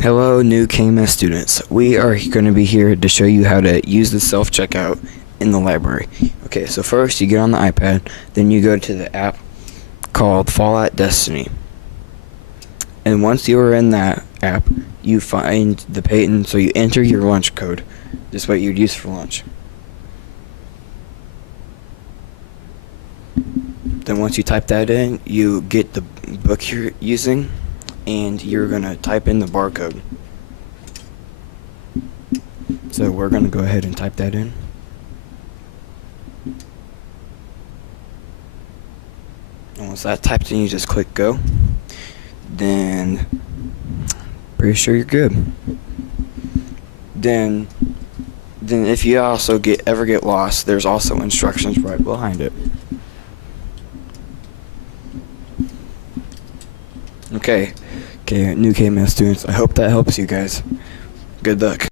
Hello, new KMS students. We are going to be here to show you how to use the self-checkout in the library. Okay, so first you get on the iPad, then you go to the app called Fallout Destiny. And once you are in that app, you find the Peyton, so you enter your lunch code, just what you'd use for lunch. Then once you type that in, you get the book you're using, and you're going to type in the barcode. So we're going to go ahead and type that in. And once that's typed in, you just click go. Then, pretty sure you're good. Then if you also ever get lost, there's also instructions right behind it. Okay, new KMS students, I hope that helps you guys. Good luck.